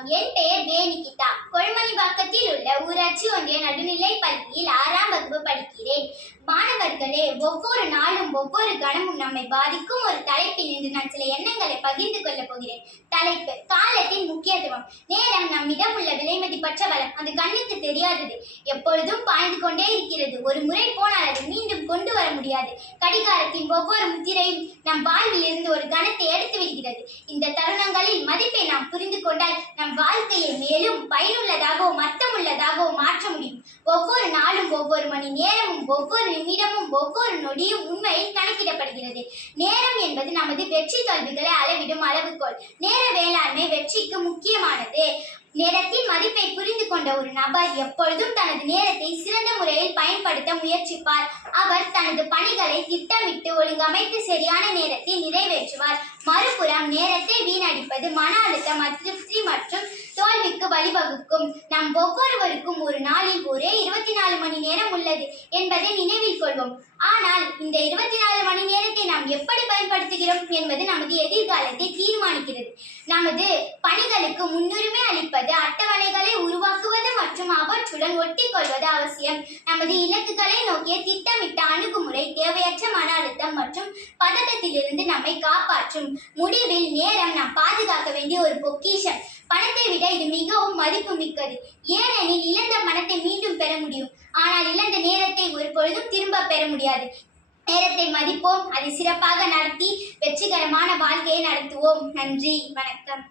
வணக்கம். என் பெயர் வேணிகிதா. கொழுமணிவாக்கத்தில் உள்ள ஊராட்சி ஒன்றிய நடுநிலைப் பள்ளியில் 6ஆம் வகுப்பு படிக்கிறேன். மாணவர்களே, ஒவ்வொரு நாளும் ஒவ்வொரு கணமும் நம்மை பாதிக்கும் ஒரு தலைப்பில் இன்று நான் சில எண்ணங்களை பகிர்ந்து கொள்ளப் போகிறேன். தலைப்பு: காலத்தின் முக்கியத்துவம். நேரம் நம்மிடம் உள்ள விலைமதிப்பற்ற வளம். அது கண்ணுக்கு தெரியாதது, எப்பொழுதும் பாய்ந்து கொண்டே இருக்கிறது. ஒரு முறை போனால் அதை மீண்டும் கொண்டு வர முடியாது. கடிகாரத்தின் ஒவ்வொரு முத்திரையும் நம் வாழ்வில் இருந்து ஒரு கணத்தை எடுத்து விடுகிறது. இந்த தருணங்களில் மதிப்பை நாம் புரிந்து கொண்டால் நம் வாழ்க்கையை மேலும் பயனுள்ளதாகவும் அர்த்தமுள்ளதாகவும் மாற்ற முடியும். ஒவ்வொரு நாளும், ஒவ்வொரு மணி நேரமும், ஒவ்வொரு நிமிடமும், ஒவ்வொரு நொடியும் உண்மையில் கணக்கிடப்படுகிறது. நேரம் என்பது நமது வெற்றி தோல்விகளை அளவிடும் அளவுகோல். நேர வேளாண்மை வெற்றிக்கு முக்கியமானது. நேரத்தின் மதிப்பை புரிந்து கொண்ட ஒரு நபர் எப்பொழுதும் தனது நேரத்தை சிறந்த முறையில் பயன்படுத்த முயற்சிப்பார். அவர் தனது பணிகளை திட்டமிட்டு ஒழுங்கமைத்து சரியான நேரத்தில் நிறைவேற்றுவார். மறுபுறம், நேரத்தை வீணடிப்பது மன அழுத்தம், அதிருப்தி மற்றும் தோல்விக்கு வழிவகுக்கும். நம் ஒவ்வொருவருக்கும் ஒரு நாளில் ஒரே 24 மணி நேரம் உள்ளது என்பதை நினைவில் கொள்வோம். ஆனால் இந்த 24 மணி நேரத்தை நாம் எப்படி பயன்படுத்துகிறோம் என்பது நமது எதிர்காலத்தை தீர்மானிக்கிறது. நமது பணிகளுக்கு முன்னுரிமை அளிப்பது, அட்டவணைகளை உருவாக்குவது மற்றும் அவற்றுடன் ஒட்டிக்கொள்வது அவசியம். நமது இலக்குகளை நோக்கிய திட்டமிட்ட அணுகுமுறை தேவையற்ற மன அழுத்தம் மற்றும் பதட்டத்திலிருந்து நம்மை காப்பாற்றும். முடிவில், நேரம் நாம் பாதுகாக்க வேண்டிய ஒரு பொக்கிஷம். பணத்தை விட இது மிகவும் மதிப்பு மிக்கது. ஏனெனில் இழந்த பணத்தை மீண்டும் பெற முடியும், ஆனால் இழந்த நேரத்தை ஒரு பொழுதும் திரும்ப பெற முடியாது. நேரத்தை மதிப்போம், அதை சிறப்பாக நடத்தி வெற்றிகரமான வாழ்க்கையை நடத்துவோம். நன்றி, வணக்கம்.